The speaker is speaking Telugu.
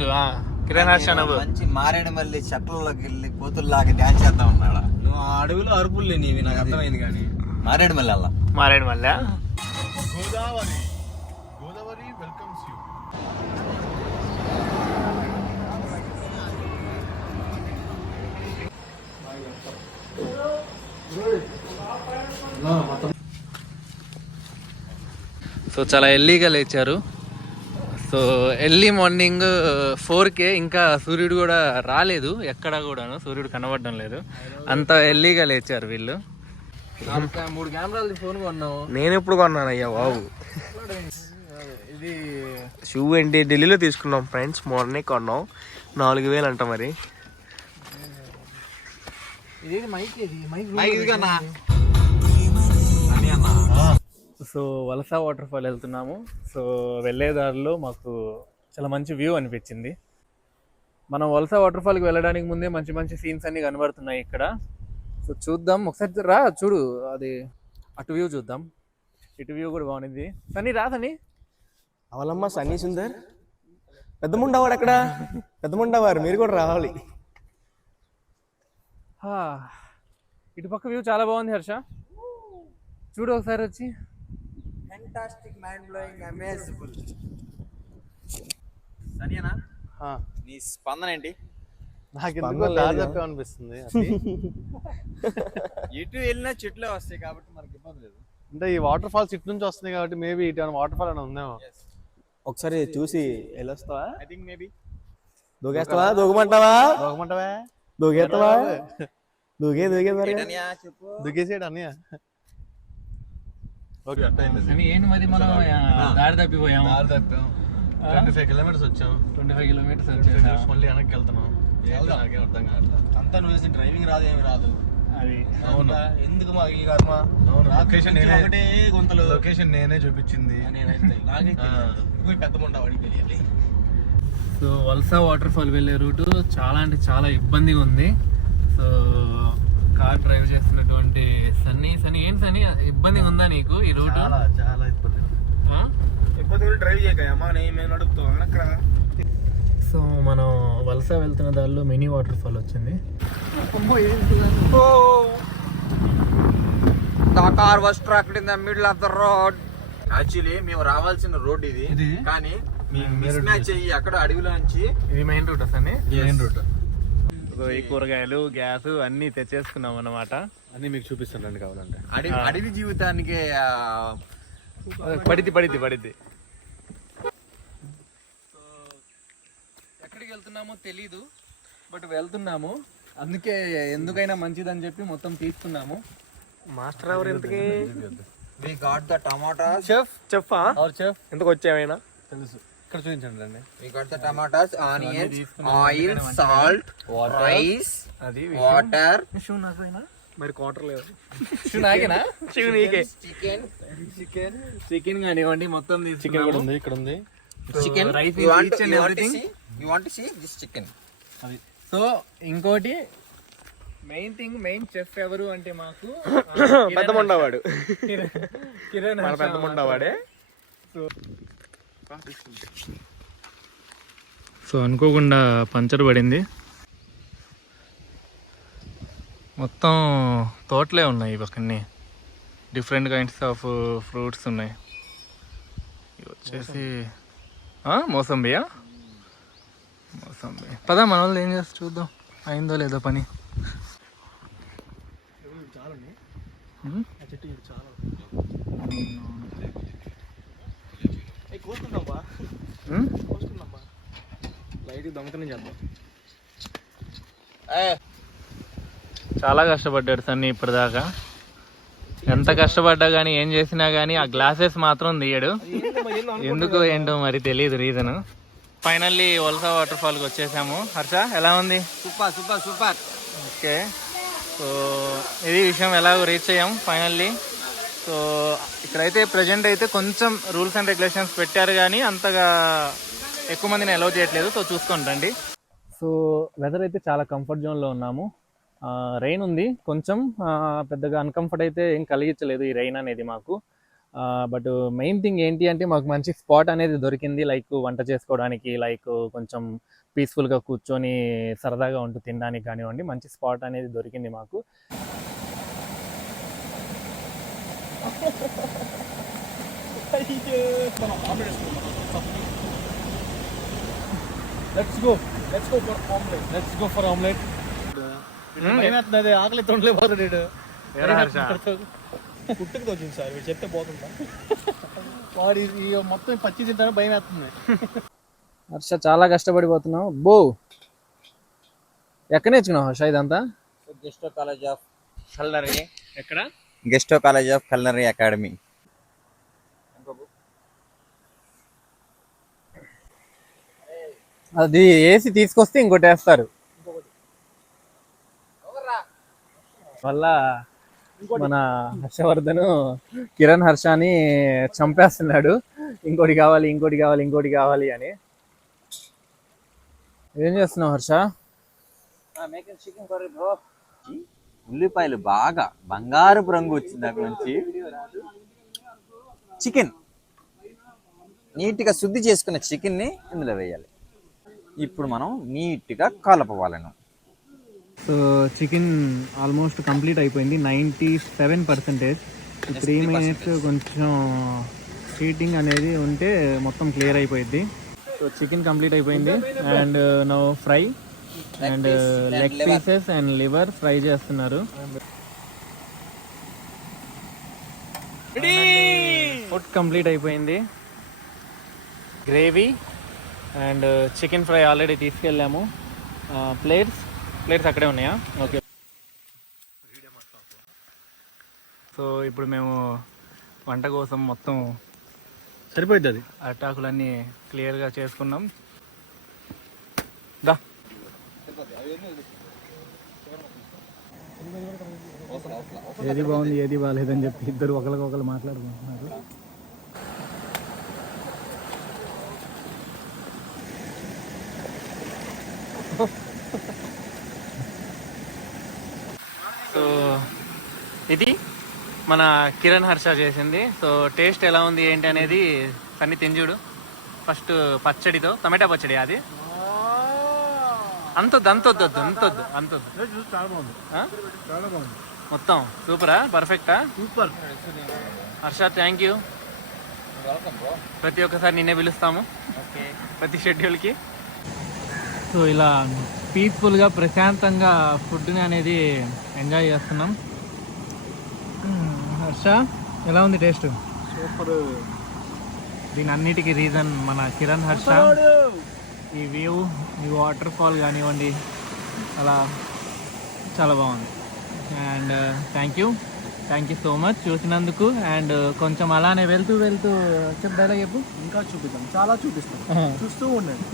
లుక్. కిరణ్ హర్ష మంచి మారేడు మళ్ళీ చెట్లలోకి వెళ్ళి కోతుల్లాగా డ్యాన్స్ చేద్దాం అన్నాడా. నువ్వు ఆ అడవిలో అరుపులు లేనివి నాకు అర్థమైంది. కానీ మారేడు మళ్ళీ అలా మారేడు మళ్ళీ గోదావరి వెల్కమ్స్ యూ. సో చాలా ఎర్లీగా లేచారు. సో ఎర్లీ మార్నింగ్ 4కే ఇంకా సూర్యుడు కూడా రాలేదు, ఎక్కడ కూడాను సూర్యుడు కనబడడం లేదు, అంత ఎర్లీగా లేచారు వీళ్ళు. 3 కెమెరాలు ఫోన్ కొన్నావు. నేను ఎప్పుడు కొన్నాను అయ్యా బాబు. ఇది షూ ఏంటి ఢిల్లీలో తీసుకున్నాం ఫ్రెండ్స్, మార్నింగ్ కొన్నాం 4000 అంట. మరి ఇది మైక్, ఇది మైక్ సో వలస వాటర్ ఫాల్ వెళ్తున్నాము. సో వెళ్ళేదారిలో మాకు చాలా మంచి వ్యూ అనిపించింది. మనం వలస వాటర్ ఫాల్కి వెళ్ళడానికి ముందే మంచి మంచి సీన్స్ అన్ని కనబడుతున్నాయి ఇక్కడ. సో చూద్దాం ఒకసారి, రా చూడు, అది అటు వ్యూ చూద్దాం. ఇటు వ్యూ కూడా బాగుంది. సన్నీ రా సన్నీ. అవలమ్మ సన్నీ సుందర్ పెద్దముండవాడు అక్కడ, పెద్దముండవారు మీరు కూడా రావాలి. ఇటు పక్క వ్యూ చాలా బాగుంది హర్ష, చూడు ఒకసారి వచ్చి. Fantastic, mind blowing, amazable. సరేనా? నీ స్పందన ఏంటి? నాకు ఎందుకో దాదాపు అనిపిస్తుంది. ఎటు వెళ్ళినా చెట్లే వస్తాయి కాబట్టి మనకి ఇబ్బంది లేదు. అంటే ఈ వాటర్ ఫాల్స్ ఇటు నుంచి వస్తుంది కాబట్టి మేబీ ఇటు వాటర్ ఫాల్ అని ఉందేమో. ఒకసారి చూసి వెళ్ళొస్తావా? I think maybe. దూకేస్తావా? దూకమంటావా? దూకమంటావా? దూకేస్తావా? దూకే మరి చెప్పు. దూకేసాడు అన్నయ్య. ఓకే, ఏంటి మరి మనం దారి తప్పిపోయాం. 25 కిలోమీటర్స్ వచ్చాం. 25 కిలోమీటర్స్ వచ్చేసాం. మళ్ళీ వెనక్కి వెళ్తున్నాం. నాకేం అర్థం కావట్లేదు. అంతా నువ్వు వేసిన డ్రైవింగ్ రాదు, ఏమి రాదు. అది అవును, ఎందుకు మాకు ఈ కర్మ? అవును, లొకేషన్ నేనే, ఒకటే గుంతలు. లొకేషన్ నేనే చూపించింది. పెద్ద ముండ వాడికి తెలియాలి. సో వలస వాటర్ ఫాల్ వెళ్ళే రూటు చాలా అంటే చాలా ఇబ్బందిగా ఉంది. సో కార్ డ్రైవ్ చేస్తున్నటువంటి సన్నీ ఏంటి సన్నీ, ఇబ్బందిగా ఉందా నీకు ఈ రూట్? చాలా ఇబ్బంది. డ్రైవ్ చేయకమ్మా, మేము నడుపుతాం అక్కడ. సో మనం వలస వెళ్తున్న దారిలో మినీ వాటర్ ఫాల్ వచ్చింది. The car was struck in the middle of the road. Actually మేము రావాల్సిన రోడ్ ఇది, కానీ మిస్ మ్యాచ్ అయ్యి అక్కడ అడవిలో నుంచి. ఇది main route Sunny, main route. ఈ కూరగాయలు గ్యాస్ అన్ని తెచ్చేసుకున్నాం అన్నమాట. అన్ని మీకు చూపిస్తానండి కావాలంటే. అడవి జీవితానికి పడిద్ది. ఎక్కడికి వెళ్తున్నామో తెలీదు, బట్ వెళ్తున్నాము. అందుకే ఎందుకైనా మంచిదని చెప్పి మొత్తం తీసుకున్నాము. మాస్టర్ ఎవరు ఇంతకి? We got the tomatoes. Chef ఎందుకు వచ్చామైనా తెలుసు. ఇక్కడ చూపించండి రండి. We got the tomatoes, onions, oil, salt, rice, water. మరి క్వార్టర్ లేదు. చికెన్ కానివ్వండి మొత్తం చికెన్ కూడా ఉంది, ఇక్కడ ఉంది. Chicken. Rice, You want to see this chicken? So ఇంకోటి మెయిన్ చెఫ్ ఎవరు అంటే మాకు పెద్దముండవాడు. కిరణ్ మన పెద్దముండవాడే. సో అనుకోకుండా పంచర్ పడింది. మొత్తం తోటలే ఉన్నాయి పక్కనే, డిఫరెంట్ కైండ్స్ ఆఫ్ ఫ్రూట్స్ ఉన్నాయి. ఇవి వచ్చేసి మోసంబి. పదా మన వాళ్ళు ఏం చేస్తారు చూద్దాం, అయిందో లేదో పని. చాలా కష్టపడ్డాడు సన్నీ ఇప్పటిదాకా. ఎంత కష్టపడ్డా కానీ ఏం చేసినా కానీ ఆ గ్లాసెస్ మాత్రం తీయడు. ఎందుకు ఏంటో మరి తెలియదు రీజన్. ఫైనల్లీ వలస వాటర్ ఫాల్కి వచ్చేసాము. హర్ష ఎలా ఉంది? సూపర్. ఓకే, సో ఇది విషయం, ఎలాగో రీచ్ అయ్యాం ఫైనల్లీ. సో ఇక్కడైతే ప్రజెంట్ అయితే కొంచెం రూల్స్ అండ్ రెగ్యులేషన్స్ పెట్టారు, కానీ అంతగా ఎక్కువ మందిని అలౌ చేయట్లేదు. సో చూసుకొని రండి. సో వెదర్ అయితే చాలా కంఫర్ట్ జోన్లో ఉన్నాము. రెయిన్ ఉంది కొంచెం, పెద్దగా అన్కంఫర్ట్ అయితే ఏం కలిగించలేదు ఈ రెయిన్ అనేది మాకు. బట్ మెయిన్ థింగ్ ఏంటి అంటే మాకు మంచి స్పాట్ అనేది దొరికింది, లైక్ వంట చేసుకోవడానికి, లైక్ కొంచెం పీస్ఫుల్గా కూర్చొని సరదాగా ఉంటూ తినడానికి కానివ్వండి, మంచి స్పాట్ అనేది దొరికింది మాకు. Let's go for omelette. భయమేస్తున్నది, ఆకలి తొండలే పోతాడు. పుట్టుకు తోచింది సార్, వీడు చెప్తే పోతుందా వాడు ఈ మొత్తం పచ్చి తింటాను, భయం వేస్తుంది. హర్ష చాలా కష్టపడిపోతున్నావు బో. ఎక్కడ నేర్చుకున్నావు హర్ష ఇదంతా? గెస్టో కాలేజ్ ఆఫ్ కల్నరీ. ఎక్కడ? గెస్టో కాలేజ్ ఆఫ్ కల్నరీ అకాడమీ. అది వేసి తీసుకొస్తే ఇంకోటి వేస్తారు. వల్ల మన హర్షవర్ధన్ కిరణ్ హర్షని చంపేస్తున్నాడు, ఇంకోటి కావాలి ఇంకోటి కావాలి ఇంకోటి కావాలి అని. ఏం చేస్తున్నావు హర్ష? ఉల్లిపాయలు బాగా బంగారపు రంగు వచ్చింది దాని నుంచి. చికెన్ నీట్గా శుద్ధి చేసుకున్న చికెన్ని ఇందులో వేయాలి. ఇప్పుడు మనం నీట్గా కలపవాలను. సో చికెన్ ఆల్మోస్ట్ కంప్లీట్ అయిపోయింది, 97%. 3 minutes కొంచెం హీటింగ్ అనేది ఉంటే మొత్తం క్లియర్ అయిపోయింది. సో చికెన్ కంప్లీట్ అయిపోయింది. And now fry and leg pieces and liver fry చేస్తున్నారు. ఫుడ్ కంప్లీట్ అయిపోయింది. Gravy and chicken fry already తీసుకెళ్ళాము. ప్లేట్స్ అక్కడే ఉన్నాయా? ఓకే. సో ఇప్పుడు మేము వంట కోసం మొత్తం సరిపోయింది అది. అటాకులన్నీ క్లియర్గా చేసుకున్నాం. దా ఏది బాగుంది ఏది బాగాలేదని చెప్పి ఇద్దరు ఒకరికొకరు మాట్లాడుకుంటున్నారు. సో ఇది మన కిరణ్ హర్ష చేసింది. సో టేస్ట్ ఎలా ఉంది ఏంటి అనేది సన్ని తింజుడు. ఫస్ట్ పచ్చడితో, టమాటా పచ్చడి అది. అంతొద్దు. మొత్తం సూపరా? పర్ఫెక్టా? Super Harsha thank you. ప్రతి ఒక్కసారి నిన్నే పిలుస్తాము ప్రతి షెడ్యూల్కి. సో ఇలా పీస్ఫుల్గా ప్రశాంతంగా ఫుడ్ని అనేది ఎంజాయ్ చేస్తున్నాం. హర్ష ఎలా ఉంది టేస్ట్? సూపర్. దీని అన్నిటికీ రీజన్ మన కిరణ్ హర్ష. ఈ వ్యూ, ఈ వాటర్ ఫాల్ కానివ్వండి, అలా చాలా బాగుంది. And thank you so much చూసినందుకు. అండ్ కొంచెం అలానే వెళ్తూ చెప్పు, డైలాగ్ చెప్పు. ఇంకా చూపిద్దాం, చాలా చూపిస్తాం, చూస్తూ ఉండండి.